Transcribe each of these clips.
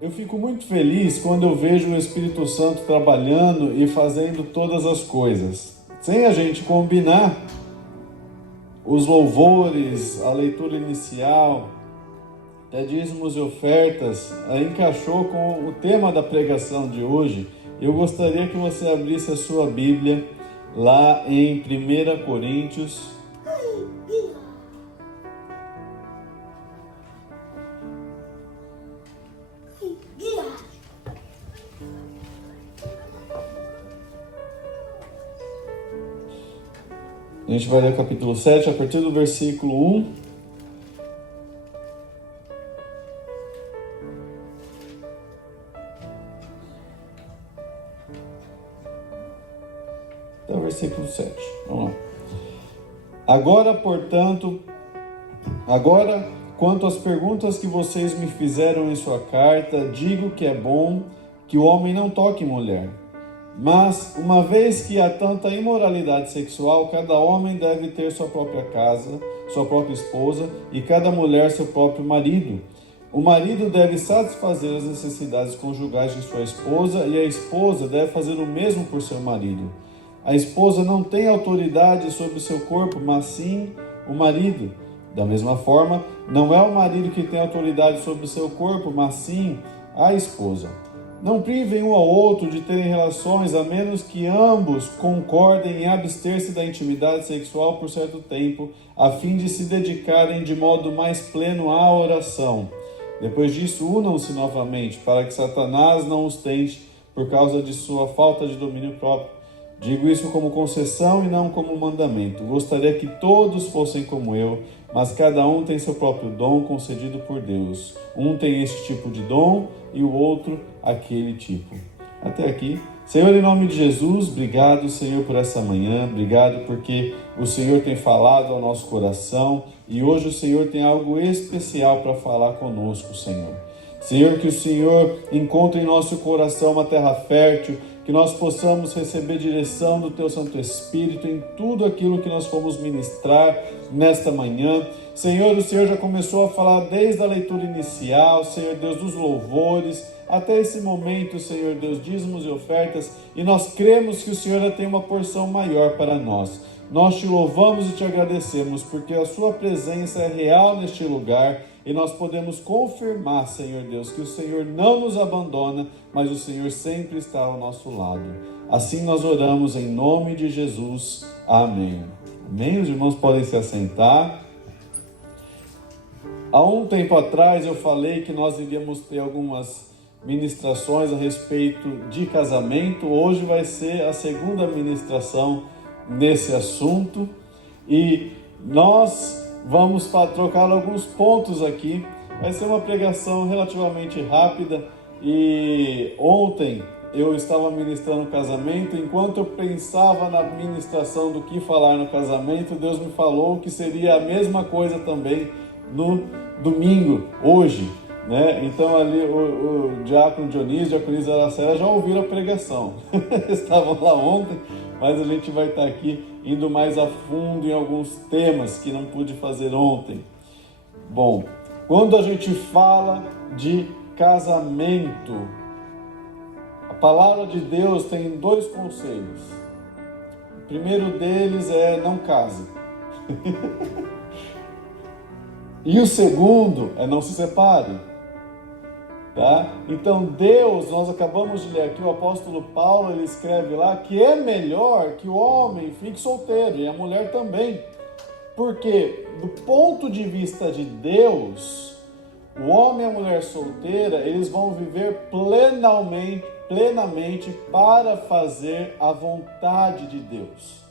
Eu fico muito feliz quando eu vejo o Espírito Santo trabalhando e fazendo todas as coisas. Sem a gente combinar, os louvores, a leitura inicial, até dízimos e ofertas, encaixou com o tema da pregação de hoje. Eu gostaria que você abrisse a sua Bíblia lá em 1 Coríntios. A gente vai ler o capítulo 7, a partir do versículo 1. Até o versículo 7. Vamos lá. Agora, quanto às perguntas que vocês me fizeram em sua carta, digo que é bom que o homem não toque mulher. Mas, uma vez que há tanta imoralidade sexual, cada homem deve ter sua própria casa, sua própria esposa, e cada mulher seu próprio marido. O marido deve satisfazer as necessidades conjugais de sua esposa, e a esposa deve fazer o mesmo por seu marido. A esposa não tem autoridade sobre o seu corpo, mas sim o marido. Da mesma forma, não é o marido que tem autoridade sobre o seu corpo, mas sim a esposa. Não privem um ao outro de terem relações, a menos que ambos concordem em abster-se da intimidade sexual por certo tempo, a fim de se dedicarem de modo mais pleno à oração. Depois disso, unam-se novamente, para que Satanás não os tente por causa de sua falta de domínio próprio. Digo isso como concessão e não como mandamento. Gostaria que todos fossem como eu, mas cada um tem seu próprio dom concedido por Deus. Um tem este tipo de dom e o outro aquele tipo. Até aqui. Senhor, em nome de Jesus, obrigado, Senhor, por essa manhã. Obrigado porque o Senhor tem falado ao nosso coração e hoje o Senhor tem algo especial para falar conosco, Senhor. Senhor, que o Senhor encontre em nosso coração uma terra fértil, que nós possamos receber direção do Teu Santo Espírito em tudo aquilo que nós fomos ministrar nesta manhã. Senhor, o Senhor já começou a falar desde a leitura inicial, Senhor Deus, dos louvores, até esse momento, Senhor Deus, dízimos e ofertas, e nós cremos que o Senhor já tem uma porção maior para nós. Nós te louvamos e te agradecemos, porque a sua presença é real neste lugar, e nós podemos confirmar, Senhor Deus, que o Senhor não nos abandona, mas o Senhor sempre está ao nosso lado. Assim nós oramos em nome de Jesus. Amém. Amém? Os irmãos podem se assentar. Há um tempo atrás eu falei que nós iríamos ter algumas ministrações a respeito de casamento. Hoje vai ser a segunda ministração nesse assunto e nós vamos trocar alguns pontos aqui. Vai ser uma pregação relativamente rápida e ontem eu estava ministrando casamento. Enquanto eu pensava na ministração do que falar no casamento, Deus me falou que seria a mesma coisa também no domingo, hoje, né? Então ali o diácono Dionísio e a diaconisa Aracela já ouviram a pregação. Estavam lá ontem, mas a gente vai estar aqui indo mais a fundo em alguns temas que não pude fazer ontem. Bom, quando a gente fala de casamento, a palavra de Deus tem dois conselhos. O primeiro deles é não case. E o segundo é não se separe. Tá? Então Deus, nós acabamos de ler aqui, o apóstolo Paulo, ele escreve lá que é melhor que o homem fique solteiro e a mulher também. Porque do ponto de vista de Deus, o homem e a mulher solteira, eles vão viver plenamente para fazer a vontade de Deus.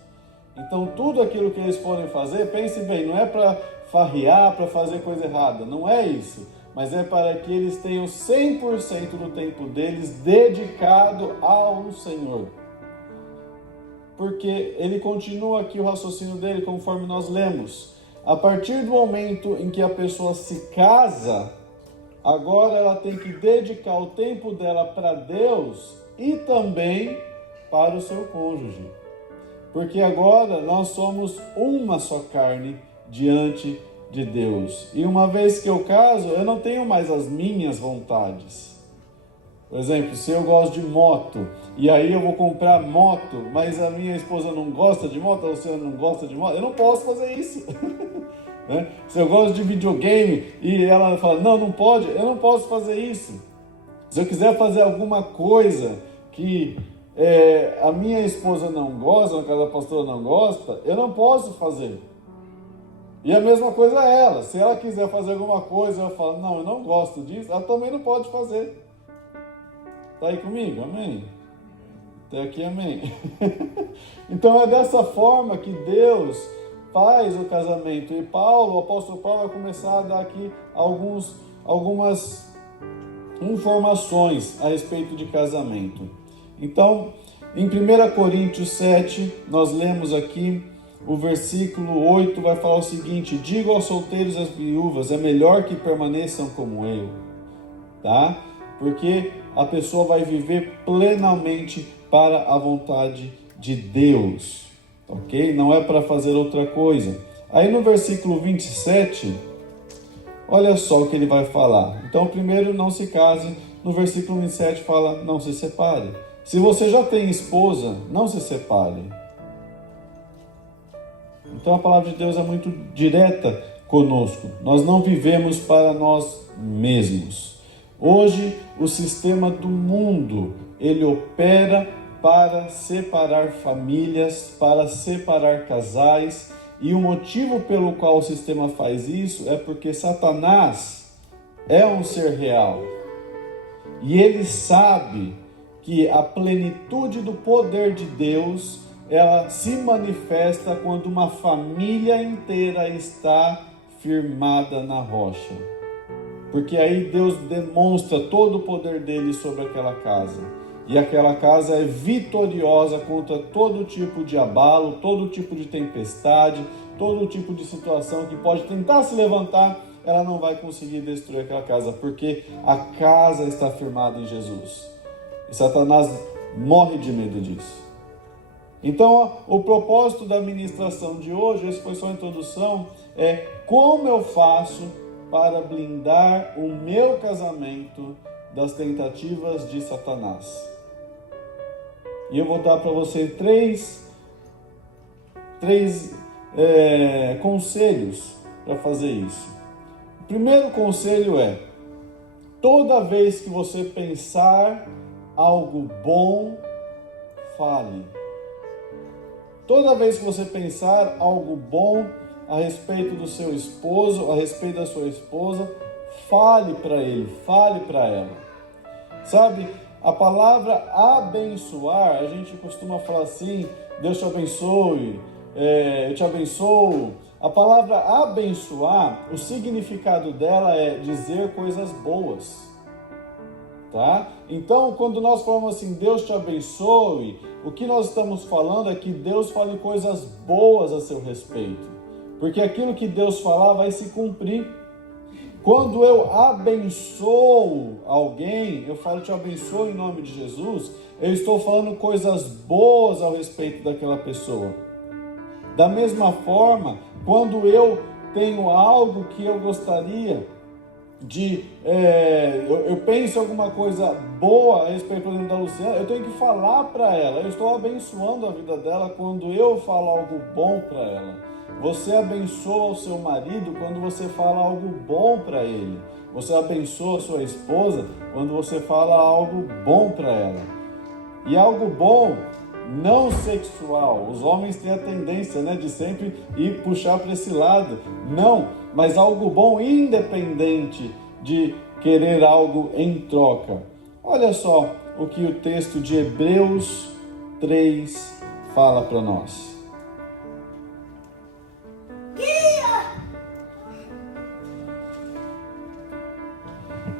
Então tudo aquilo que eles forem fazer, pense bem, não é para farrear, para fazer coisa errada, não é isso. Mas é para que eles tenham 100% do tempo deles dedicado ao Senhor. Porque ele continua aqui o raciocínio dele, conforme nós lemos. A partir do momento em que a pessoa se casa, agora ela tem que dedicar o tempo dela para Deus e também para o seu cônjuge. Porque agora nós somos uma só carne diante de Deus. E uma vez que eu caso, eu não tenho mais as minhas vontades. Por exemplo, se eu gosto de moto, e aí eu vou comprar moto, mas a minha esposa não gosta de moto, a Luciana não gosta de moto, eu não posso fazer isso. Né? Se eu gosto de videogame e ela fala, não, não pode, eu não posso fazer isso. Se eu quiser fazer alguma coisa que a minha esposa não gosta, a pastora não gosta, eu não posso fazer. E a mesma coisa ela. Se ela quiser fazer alguma coisa, eu falo, não, eu não gosto disso, ela também não pode fazer. Está aí comigo? Amém? Até aqui, amém. Então é dessa forma que Deus faz o casamento. E o apóstolo Paulo vai começar a dar aqui algumas informações a respeito de casamento. Então, em 1 Coríntios 7, nós lemos aqui o versículo 8, vai falar o seguinte: digo aos solteiros e às viúvas, é melhor que permaneçam como eu, tá? Porque a pessoa vai viver plenamente para a vontade de Deus, ok? Não é para fazer outra coisa. Aí no versículo 27, olha só o que ele vai falar. Então, primeiro, não se case. No versículo 27 fala, não se separe. Se você já tem esposa, não se separe. Então a palavra de Deus é muito direta conosco. Nós não vivemos para nós mesmos. Hoje, o sistema do mundo, ele opera para separar famílias, para separar casais. E o motivo pelo qual o sistema faz isso é porque Satanás é um ser real. E ele sabe que a plenitude do poder de Deus, ela se manifesta quando uma família inteira está firmada na rocha. Porque aí Deus demonstra todo o poder dele sobre aquela casa. E aquela casa é vitoriosa contra todo tipo de abalo, todo tipo de tempestade, todo tipo de situação que pode tentar se levantar, ela não vai conseguir destruir aquela casa, porque a casa está firmada em Jesus. E Satanás morre de medo disso. Então, o propósito da ministração de hoje, essa foi só a introdução, é como eu faço para blindar o meu casamento das tentativas de Satanás. E eu vou dar para você três conselhos para fazer isso. O primeiro conselho é: toda vez que você pensar algo bom, fale. Toda vez que você pensar algo bom a respeito do seu esposo, a respeito da sua esposa, fale para ele, fale para ela. Sabe, a palavra abençoar, a gente costuma falar assim, Deus te abençoe, eu te abençoo. A palavra abençoar, o significado dela é dizer coisas boas. Tá? Então, quando nós falamos assim, Deus te abençoe, o que nós estamos falando é que Deus fale coisas boas a seu respeito. Porque aquilo que Deus falar vai se cumprir. Quando eu abençoo alguém, eu falo te abençoo em nome de Jesus, eu estou falando coisas boas a respeito daquela pessoa. Da mesma forma, quando eu tenho algo que eu gostaria eu penso alguma coisa boa a respeito, por exemplo, da Luciana, eu tenho que falar para ela, eu estou abençoando a vida dela quando eu falo algo bom para ela. Você abençoa o seu marido quando você fala algo bom para ele. Você abençoa a sua esposa quando você fala algo bom para ela. E algo bom não sexual. Os homens têm a tendência, de sempre ir puxar para esse lado. Não, mas algo bom independente de querer algo em troca. Olha só o que o texto de Hebreus 3 fala para nós.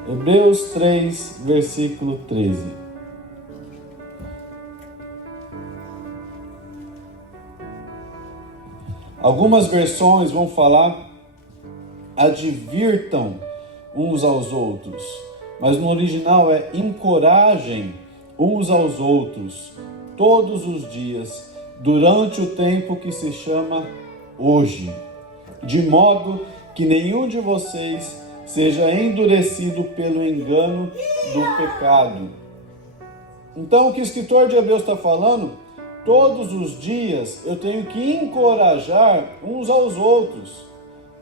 Hebreus 3, versículo 13. Algumas versões vão falar: advirtam uns aos outros. Mas no original é: encorajem uns aos outros todos os dias, durante o tempo que se chama hoje, de modo que nenhum de vocês seja endurecido pelo engano do pecado. Então, o que o escritor de Hebreus está falando, todos os dias eu tenho que encorajar uns aos outros.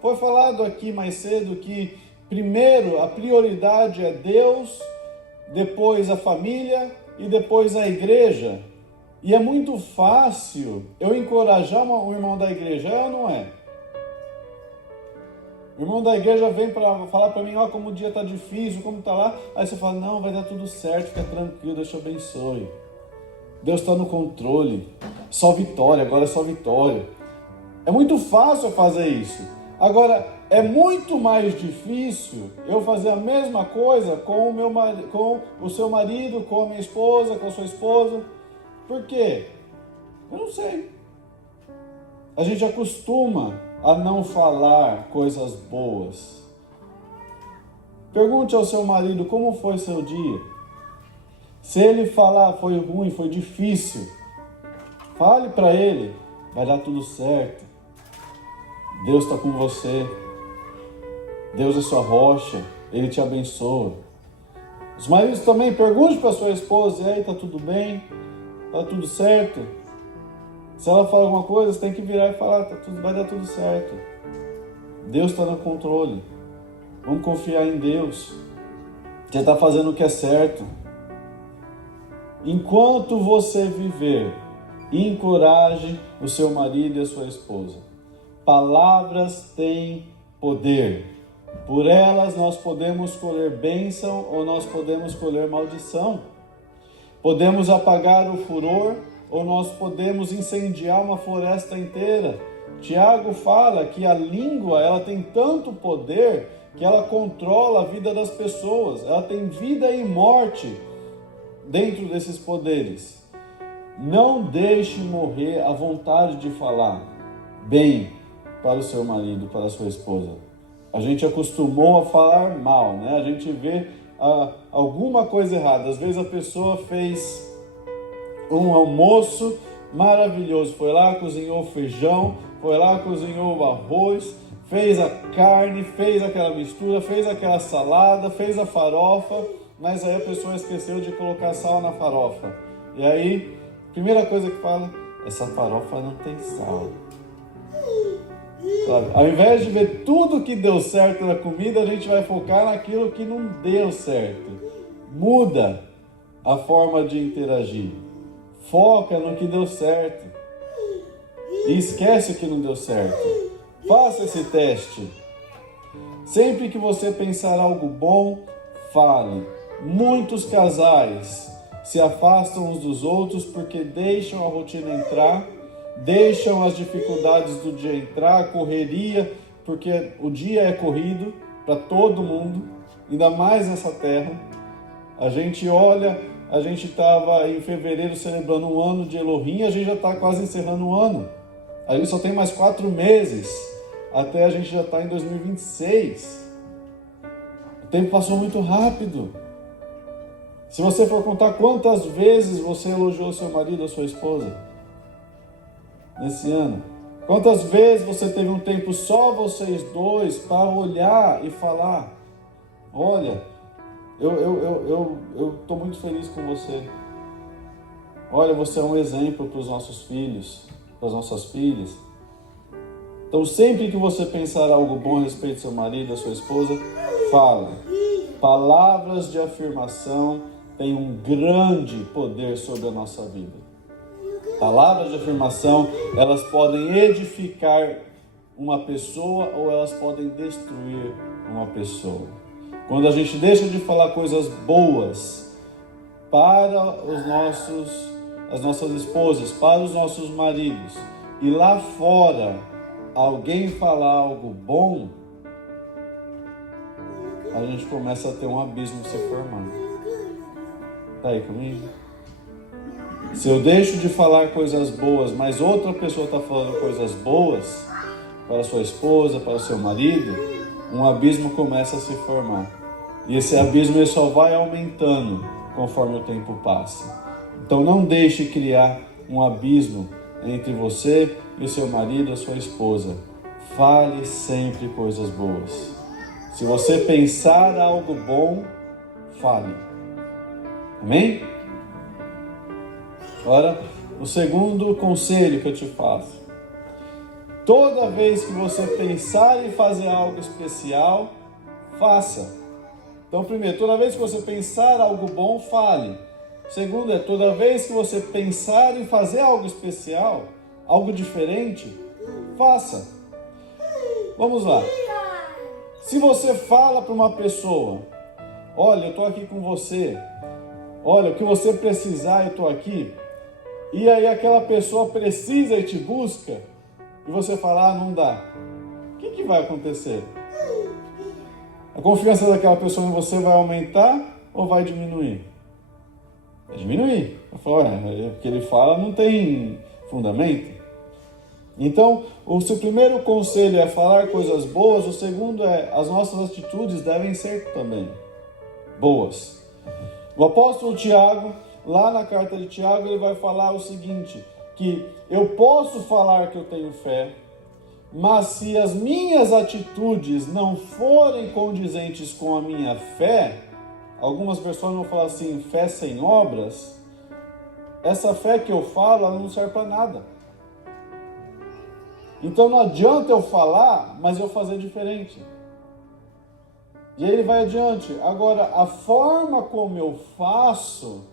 Foi falado aqui mais cedo que primeiro a prioridade é Deus, depois a família e depois a igreja. E é muito fácil eu encorajar um irmão da igreja, é ou não é? O irmão da igreja vem para falar para mim, como o dia está difícil, como está lá. Aí você fala, não, vai dar tudo certo, fica tranquilo, Deus te abençoe. Deus está no controle, só vitória, agora é só vitória. É muito fácil fazer isso. Agora, é muito mais difícil eu fazer a mesma coisa com o seu marido, com a minha esposa, com a sua esposa. Por quê? Eu não sei. A gente acostuma a não falar coisas boas. Pergunte ao seu marido como foi seu dia. Se ele falar foi ruim, foi difícil, fale para ele, vai dar tudo certo. Deus está com você. Deus é sua rocha, Ele te abençoa. Os maridos também, pergunte para sua esposa, e aí, está tudo bem? Está tudo certo? Se ela fala alguma coisa, você tem que virar e falar, vai dar tudo certo. Deus está no controle. Vamos confiar em Deus. Você está fazendo o que é certo. Enquanto você viver, encoraje o seu marido e a sua esposa. Palavras têm poder. Por elas nós podemos colher bênção ou nós podemos colher maldição. Podemos apagar o furor ou nós podemos incendiar uma floresta inteira. Tiago fala que a língua ela tem tanto poder que ela controla a vida das pessoas. Ela tem vida e morte dentro desses poderes. Não deixe morrer a vontade de falar bem para o seu marido, para a sua esposa. A gente acostumou a falar mal, né? A gente vê alguma coisa errada. Às vezes a pessoa fez um almoço maravilhoso, foi lá, cozinhou feijão, foi lá, cozinhou o arroz, fez a carne, fez aquela mistura, fez aquela salada, fez a farofa, mas aí a pessoa esqueceu de colocar sal na farofa. E aí, primeira coisa que fala, essa farofa não tem sal. Sabe? Ao invés de ver tudo que deu certo na comida, a gente vai focar naquilo que não deu certo. Muda a forma de interagir. Foca no que deu certo. E esquece o que não deu certo. Faça esse teste. Sempre que você pensar algo bom, fale. Muitos casais se afastam uns dos outros porque deixam a rotina entrar, deixam as dificuldades do dia entrar, a correria, porque o dia é corrido para todo mundo, ainda mais nessa terra. A gente olha, a gente estava em fevereiro celebrando um ano de Elohim, a gente já está quase encerrando o ano. A gente só tem mais 4 meses, até a gente já está em 2026. O tempo passou muito rápido. Se você for contar quantas vezes você elogiou seu marido ou sua esposa nesse ano, quantas vezes você teve um tempo só vocês dois para olhar e falar, olha, eu estou muito feliz com você. Olha, você é um exemplo para os nossos filhos, para as nossas filhas. Então, sempre que você pensar algo bom a respeito do seu marido, da sua esposa, fala. Palavras de afirmação têm um grande poder sobre a nossa vida. Palavras de afirmação, elas podem edificar uma pessoa ou elas podem destruir uma pessoa. Quando a gente deixa de falar coisas boas para as nossas esposas, para os nossos maridos, e lá fora alguém falar algo bom, a gente começa a ter um abismo se formando. Está aí comigo? Se eu deixo de falar coisas boas, mas outra pessoa está falando coisas boas para a sua esposa, para o seu marido, um abismo começa a se formar. E esse abismo ele só vai aumentando conforme o tempo passa. Então não deixe criar um abismo entre você e o seu marido, a sua esposa. Fale sempre coisas boas. Se você pensar algo bom, fale. Amém? Agora, o segundo conselho que eu te faço. Toda vez que você pensar em fazer algo especial, faça. Então, primeiro, toda vez que você pensar algo bom, fale. Segundo, toda vez que você pensar em fazer algo especial, algo diferente, faça. Vamos lá. Se você fala para uma pessoa, olha, eu estou aqui com você, olha, o que você precisar, eu estou aqui, e aí aquela pessoa precisa e te busca, e você fala, não dá, o que vai acontecer? A confiança daquela pessoa em você vai aumentar ou vai diminuir? Vai diminuir. Eu falo, o que ele fala não tem fundamento. Então, o seu primeiro conselho é falar coisas boas, o segundo as nossas atitudes devem ser também boas. O apóstolo Tiago, lá na carta de Tiago, ele vai falar o seguinte, que eu posso falar que eu tenho fé, mas se as minhas atitudes não forem condizentes com a minha fé, algumas pessoas vão falar assim, fé sem obras, essa fé que eu falo, ela não serve para nada. Então não adianta eu falar, mas eu fazer diferente. E aí ele vai adiante. Agora, a forma como eu faço,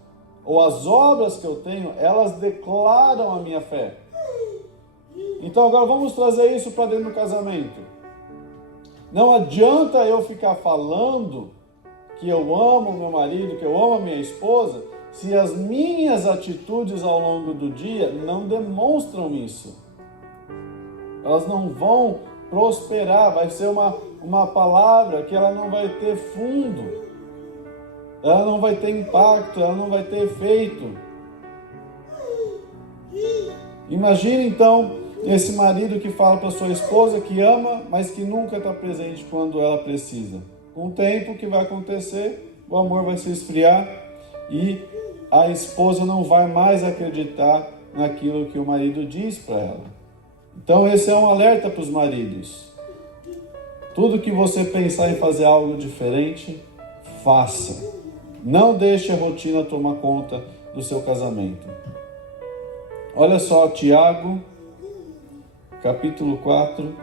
ou as obras que eu tenho, elas declaram a minha fé. Então agora vamos trazer isso para dentro do casamento. Não adianta eu ficar falando que eu amo meu marido, que eu amo a minha esposa, se as minhas atitudes ao longo do dia não demonstram isso. Elas não vão prosperar, vai ser uma palavra que ela não vai ter fundo, ela não vai ter impacto, ela não vai ter efeito. Imagine então esse marido que fala para sua esposa que ama, mas que nunca está presente quando ela precisa. Com o tempo, o que vai acontecer? O amor vai se esfriar e a esposa não vai mais acreditar naquilo que o marido diz para ela. Então esse é um alerta para os maridos. Tudo que você pensar em fazer algo diferente, faça. Não deixe a rotina tomar conta do seu casamento. Olha só, Tiago, capítulo 4.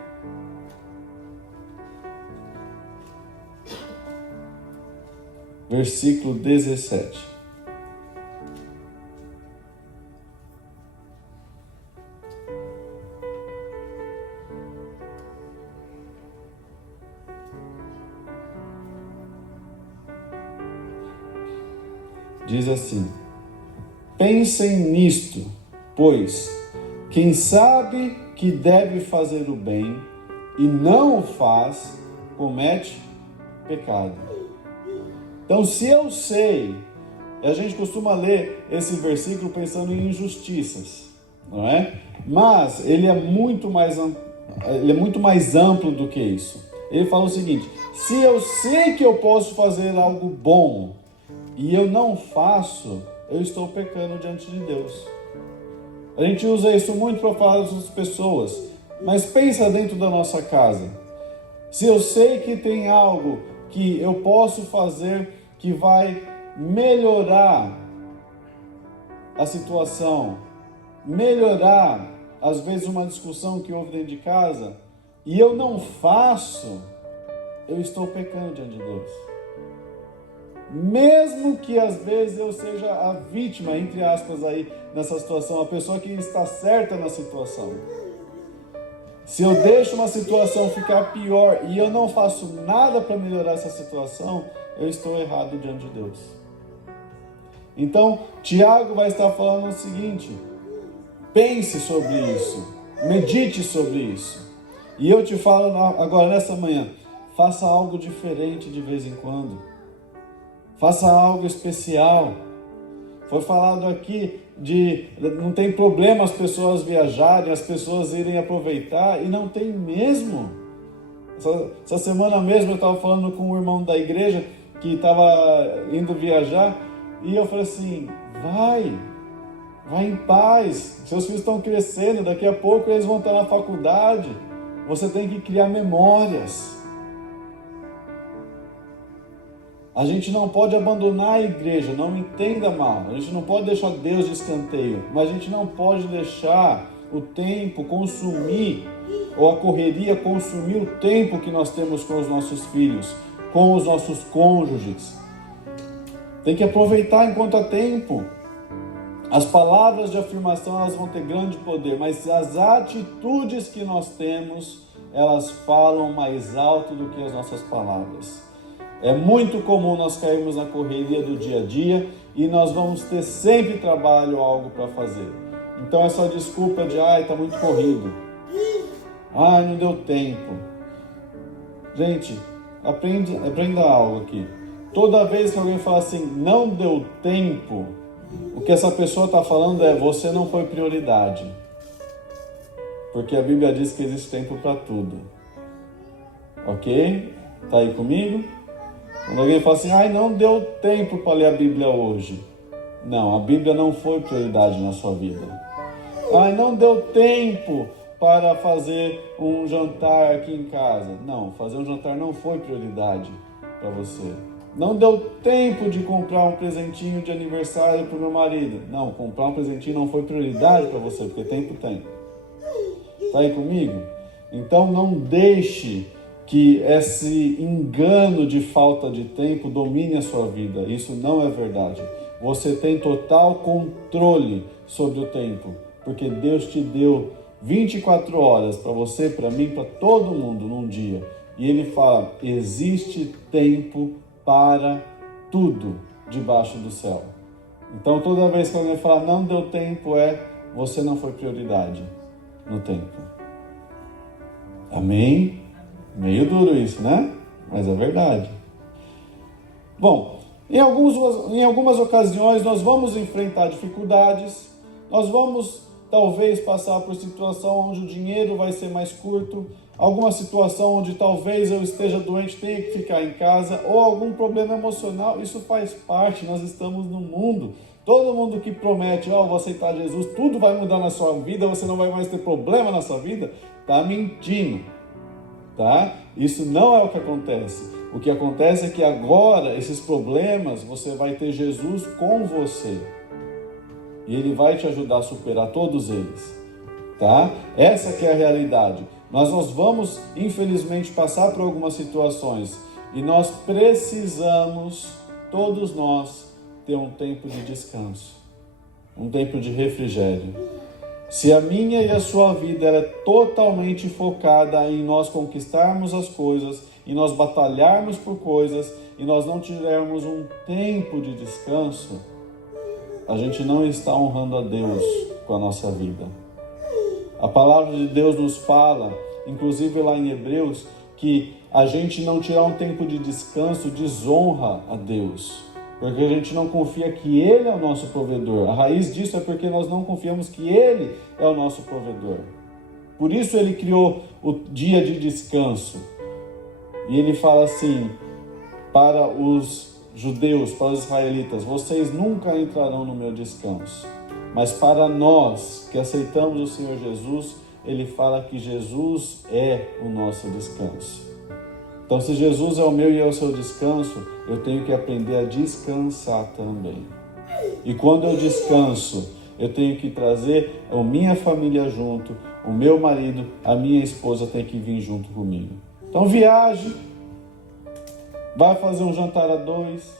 Versículo 17. Diz assim, pensem nisto, pois quem sabe que deve fazer o bem e não o faz, comete pecado. Então, se eu sei, a gente costuma ler esse versículo pensando em injustiças, não é? Mas ele é muito mais amplo do que isso. Ele fala o seguinte, se eu sei que eu posso fazer algo bom e eu não faço, eu estou pecando diante de Deus. A gente usa isso muito para falar das outras pessoas, mas pensa dentro da nossa casa. Se eu sei que tem algo que eu posso fazer que vai melhorar a situação, melhorar, às vezes, uma discussão que houve dentro de casa, e eu não faço, eu estou pecando diante de Deus. Mesmo que às vezes eu seja a vítima, entre aspas, aí nessa situação, a pessoa que está certa na situação. Se eu deixo uma situação ficar pior e eu não faço nada para melhorar essa situação, eu estou errado diante de Deus. Então, Tiago vai estar falando o seguinte, pense sobre isso, medite sobre isso. E eu te falo agora nessa manhã, faça algo diferente de vez em quando. Faça algo especial. Foi falado aqui não tem problema as pessoas viajarem, as pessoas irem aproveitar, e não tem mesmo. Essa semana mesmo eu estava falando com um irmão da igreja que estava indo viajar, e eu falei assim, vai em paz, seus filhos estão crescendo, daqui a pouco eles vão estar na faculdade, você tem que criar memórias. A gente não pode abandonar a igreja, não me entenda mal. A gente não pode deixar Deus de escanteio, mas a gente não pode deixar o tempo consumir, ou a correria consumir o tempo que nós temos com os nossos filhos, com os nossos cônjuges. Tem que aproveitar enquanto há tempo. As palavras de afirmação, elas vão ter grande poder, mas as atitudes que nós temos, elas falam mais alto do que as nossas palavras. É muito comum nós cairmos na correria do dia a dia e nós vamos ter sempre trabalho ou algo para fazer. Então essa desculpa de, está muito corrido. Não deu tempo. Gente, aprenda algo aqui. Toda vez que alguém fala assim, não deu tempo, o que essa pessoa está falando é, você não foi prioridade. Porque a Bíblia diz que existe tempo para tudo. Ok? Está aí comigo? Quando alguém fala assim, não deu tempo para ler a Bíblia hoje. Não, a Bíblia não foi prioridade na sua vida. Não deu tempo para fazer um jantar aqui em casa. Não, fazer um jantar não foi prioridade para você. Não deu tempo de comprar um presentinho de aniversário para o meu marido. Não, comprar um presentinho não foi prioridade para você, porque tempo tem. Está aí comigo? Então não deixe que esse engano de falta de tempo domine a sua vida. Isso não é verdade. Você tem total controle sobre o tempo, porque Deus te deu 24 horas para você, para mim, para todo mundo num dia. E Ele fala, existe tempo para tudo debaixo do céu. Então toda vez que alguém fala, não deu tempo, você não foi prioridade no tempo. Amém? Meio duro isso, né? Mas é verdade. Bom, em algumas ocasiões nós vamos enfrentar dificuldades, nós vamos talvez passar por situação onde o dinheiro vai ser mais curto, alguma situação onde talvez eu esteja doente, tenha que ficar em casa, ou algum problema emocional. Isso faz parte, nós estamos no mundo. Todo mundo que promete, vou aceitar Jesus, tudo vai mudar na sua vida, você não vai mais ter problema na sua vida, está mentindo, tá? Isso não é o que acontece. O que acontece é que agora, esses problemas, você vai ter Jesus com você. E Ele vai te ajudar a superar todos eles, tá? Essa que é a realidade. Nós vamos, infelizmente, passar por algumas situações e nós precisamos, todos nós, ter um tempo de descanso, um tempo de refrigério. Se a minha e a sua vida é totalmente focada em nós conquistarmos as coisas, em nós batalharmos por coisas, e nós não tivermos um tempo de descanso, a gente não está honrando a Deus com a nossa vida. A palavra de Deus nos fala, inclusive lá em Hebreus, que a gente não tirar um tempo de descanso desonra a Deus, porque a gente não confia que Ele é o nosso provedor. A raiz disso é porque nós não confiamos que Ele é o nosso provedor. Por isso Ele criou o dia de descanso. E Ele fala assim, para os judeus, para os israelitas, vocês nunca entrarão no meu descanso. Mas para nós que aceitamos o Senhor Jesus, Ele fala que Jesus é o nosso descanso. Então, se Jesus é o meu e é o seu descanso, eu tenho que aprender a descansar também. E quando eu descanso, eu tenho que trazer a minha família junto, o meu marido, a minha esposa tem que vir junto comigo. Então, viaje, vai fazer um jantar a dois.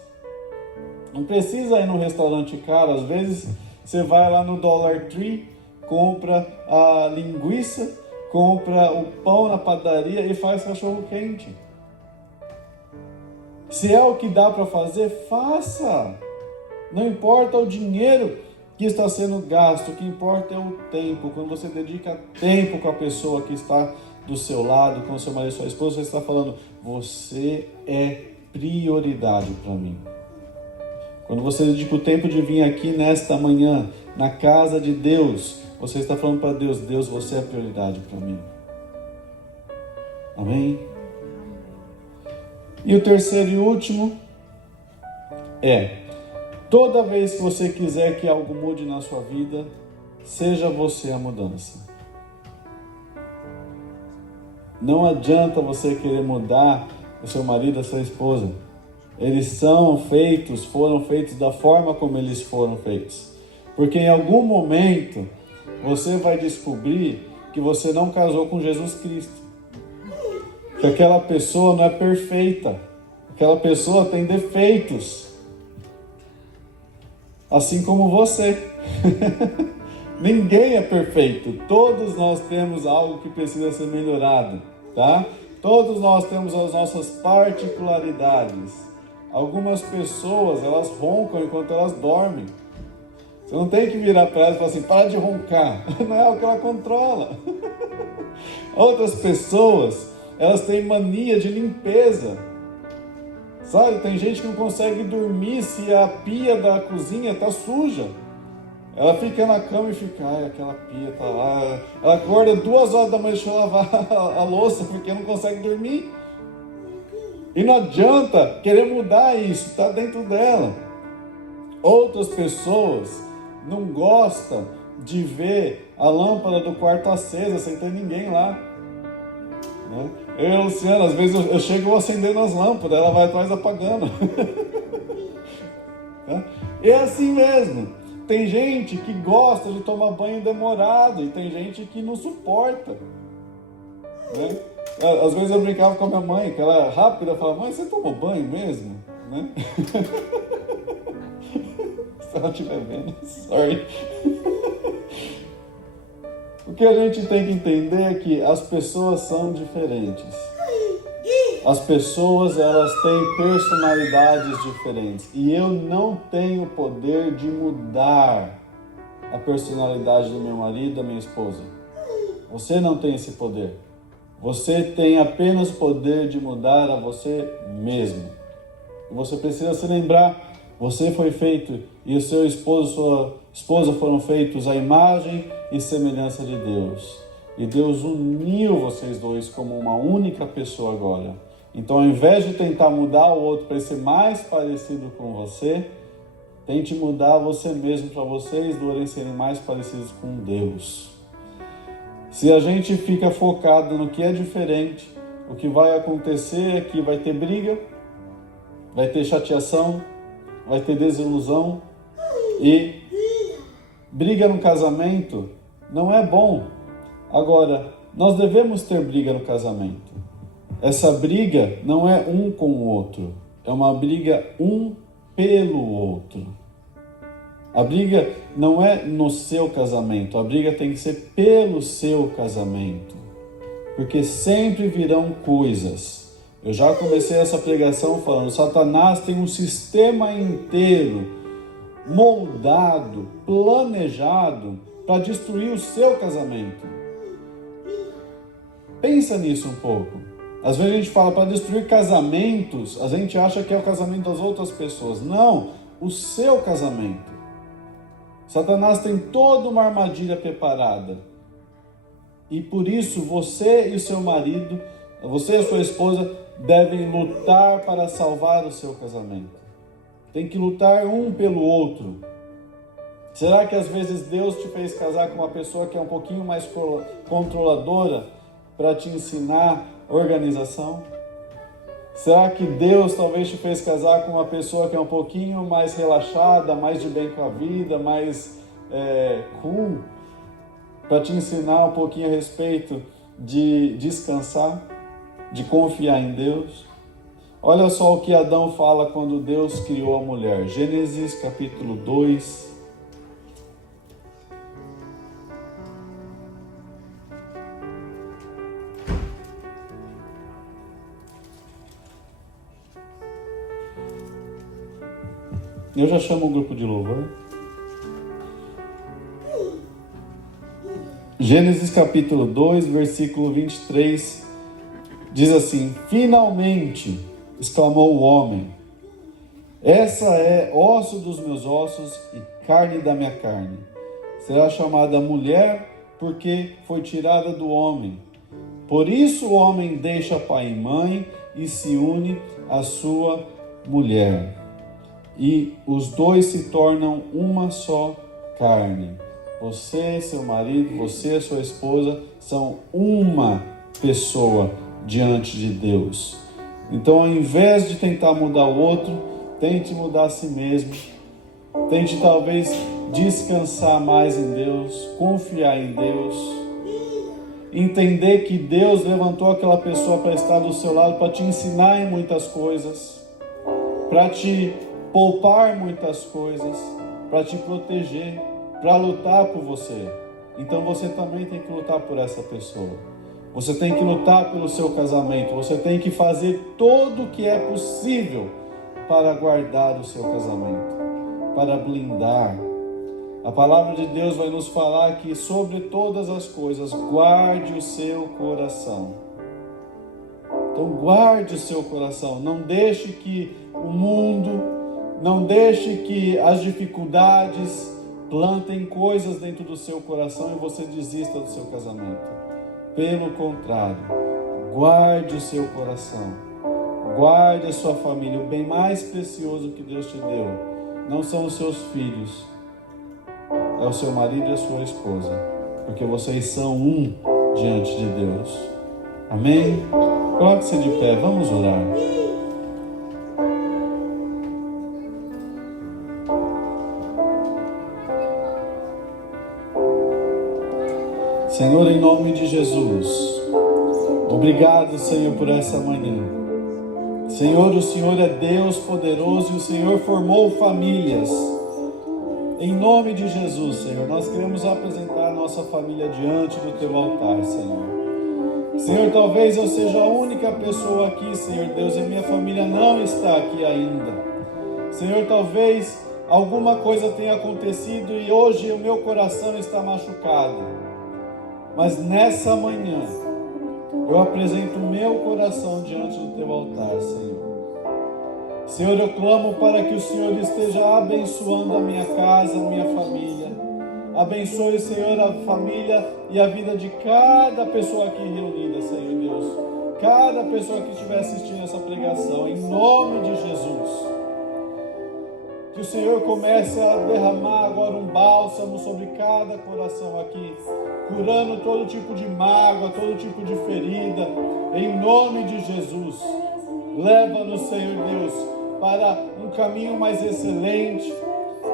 Não precisa ir num restaurante caro, às vezes você vai lá no Dollar Tree, compra a linguiça, compra o pão na padaria e faz cachorro quente. Se é o que dá para fazer, faça. Não importa o dinheiro que está sendo gasto, o que importa é o tempo. Quando você dedica tempo com a pessoa que está do seu lado, com o seu marido e sua esposa, você está falando, você é prioridade para mim. Quando você dedica o tempo de vir aqui nesta manhã, na casa de Deus, você está falando para Deus, Deus, você é prioridade para mim. Amém? E o terceiro e último toda vez que você quiser que algo mude na sua vida, seja você a mudança. Não adianta você querer mudar o seu marido, a sua esposa. Eles foram feitos da forma como eles foram feitos. Porque em algum momento você vai descobrir que você não casou com Jesus Cristo. Que aquela pessoa não é perfeita. Aquela pessoa tem defeitos. Assim como você. Ninguém é perfeito. Todos nós temos algo que precisa ser melhorado, tá? Todos nós temos as nossas particularidades. Algumas pessoas, elas roncam enquanto elas dormem. Você não tem que virar para elas e falar assim, para de roncar. Não é o que ela controla. Outras pessoas, elas têm mania de limpeza. Sabe, tem gente que não consegue dormir se a pia da cozinha está suja. Ela fica na cama e fica, ai, aquela pia tá lá. Ela acorda 2 horas da manhã, deixa eu lavar a louça, porque não consegue dormir. E não adianta querer mudar isso, está dentro dela. Outras pessoas não gostam de ver a lâmpada do quarto acesa sem ter ninguém lá. Né? Eu e a Luciana, às vezes eu chego acendendo as lâmpadas, ela vai atrás apagando. É assim mesmo. Tem gente que gosta de tomar banho demorado e tem gente que não suporta. Né? Às vezes eu brincava com a minha mãe, que ela era rápida, eu falava, mãe, você tomou banho mesmo? Né? Se ela estiver vendo, sorry. O que a gente tem que entender é que as pessoas são diferentes. As pessoas, elas têm personalidades diferentes. E eu não tenho poder de mudar a personalidade do meu marido, da minha esposa. Você não tem esse poder. Você tem apenas poder de mudar a você mesmo. E você precisa se lembrar, você foi feito e o seu esposo, sua esposa foram feitos à imagem e semelhança de Deus. E Deus uniu vocês dois como uma única pessoa agora. Então, ao invés de tentar mudar o outro para ser mais parecido com você, tente mudar você mesmo para vocês dois serem mais parecidos com Deus. Se a gente fica focado no que é diferente, o que vai acontecer é que vai ter briga, vai ter chateação, vai ter desilusão. E briga no casamento não é bom. Agora, nós devemos ter briga no casamento. Essa briga não é um com o outro, é uma briga um pelo outro. A briga não é no seu casamento, a briga tem que ser pelo seu casamento. Porque sempre virão coisas. Eu já comecei essa pregação falando, Satanás tem um sistema inteiro, moldado, planejado, para destruir o seu casamento. Pensa nisso um pouco. Às vezes a gente fala para destruir casamentos, a gente acha que é o casamento das outras pessoas. Não, o seu casamento. Satanás tem toda uma armadilha preparada. E por isso você e o seu marido, você e a sua esposa, devem lutar para salvar o seu casamento. Tem que lutar um pelo outro. Será que às vezes Deus te fez casar com uma pessoa que é um pouquinho mais controladora para te ensinar organização? Será que Deus talvez te fez casar com uma pessoa que é um pouquinho mais relaxada, mais de bem com a vida, mais cool, para te ensinar um pouquinho a respeito de descansar, de confiar em Deus? Olha só o que Adão fala quando Deus criou a mulher. Gênesis capítulo 2. Eu já chamo o grupo de louvor. Gênesis capítulo 2, versículo 23, diz assim: finalmente, exclamou o homem, essa é osso dos meus ossos e carne da minha carne. Será chamada mulher porque foi tirada do homem. Por isso o homem deixa pai e mãe e se une à sua mulher. E os dois se tornam uma só carne. Você, seu marido, você, sua esposa, são uma pessoa diante de Deus. Então, ao invés de tentar mudar o outro, tente mudar a si mesmo. Tente talvez descansar mais em Deus, confiar em Deus, entender que Deus levantou aquela pessoa para estar do seu lado, para te ensinar em muitas coisas, para te poupar muitas coisas, para te proteger, para lutar por você. Então você também tem que lutar por essa pessoa. Você tem que lutar pelo seu casamento. Você tem que fazer tudo o que é possível para guardar o seu casamento, para blindar. A palavra de Deus vai nos falar que sobre todas as coisas, guarde o seu coração. Então guarde o seu coração. Não deixe que o mundo, não deixe que as dificuldades plantem coisas dentro do seu coração e você desista do seu casamento. Pelo contrário, guarde o seu coração, guarde a sua família. O bem mais precioso que Deus te deu não são os seus filhos, é o seu marido e a sua esposa, porque vocês são um diante de Deus. Amém? Coloque-se de pé, vamos orar. Senhor, em nome de Jesus, obrigado, Senhor, por essa manhã. Senhor, o Senhor é Deus poderoso e o Senhor formou famílias. Em nome de Jesus, Senhor, nós queremos apresentar a nossa família diante do Teu altar, Senhor. Senhor, talvez eu seja a única pessoa aqui, Senhor Deus, e minha família não está aqui ainda. Senhor, talvez alguma coisa tenha acontecido e hoje o meu coração está machucado. Mas nessa manhã, eu apresento o meu coração diante do Teu altar, Senhor. Senhor, eu clamo para que o Senhor esteja abençoando a minha casa, a minha família. Abençoe, Senhor, a família e a vida de cada pessoa aqui reunida, Senhor Deus. Cada pessoa que estiver assistindo essa pregação, em nome de Jesus. Que o Senhor comece a derramar agora um bálsamo sobre cada coração aqui, curando todo tipo de mágoa, todo tipo de ferida, em nome de Jesus. Leva-nos, Senhor Deus, para um caminho mais excelente.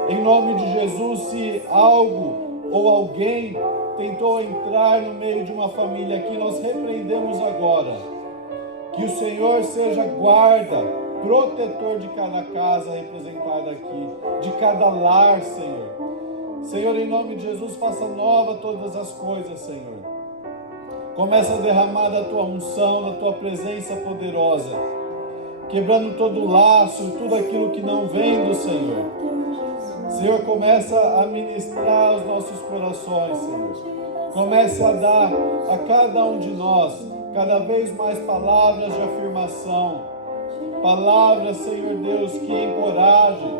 Em nome de Jesus, se algo ou alguém tentou entrar no meio de uma família aqui, nós repreendemos agora. Que o Senhor seja guarda, protetor de cada casa representada aqui, de cada lar, Senhor. Senhor, em nome de Jesus, faça nova todas as coisas, Senhor. Começa a derramar da Tua unção, da Tua presença poderosa, quebrando todo laço e tudo aquilo que não vem do Senhor. Senhor, começa a ministrar os nossos corações, Senhor. Comece a dar a cada um de nós cada vez mais palavras de afirmação, palavras, Senhor Deus, que encorajem,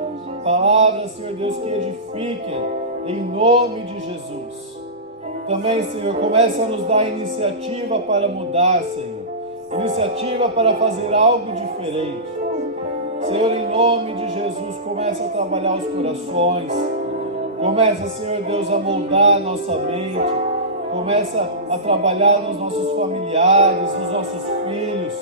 palavras, Senhor Deus, que edifiquem, em nome de Jesus. Também, Senhor, começa a nos dar iniciativa para mudar, Senhor, iniciativa para fazer algo diferente. Senhor, em nome de Jesus, começa a trabalhar os corações, começa, Senhor Deus, a moldar a nossa mente, começa a trabalhar nos nossos familiares, nos nossos filhos.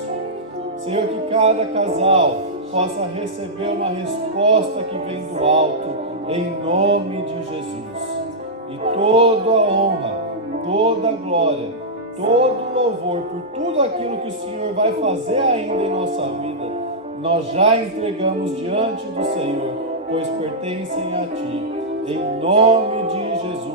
Senhor, que cada casal possa receber uma resposta que vem do alto, em nome de Jesus. E toda a honra, toda a glória, todo o louvor por tudo aquilo que o Senhor vai fazer ainda em nossa vida, nós já entregamos diante do Senhor, pois pertencem a Ti. Em nome de Jesus.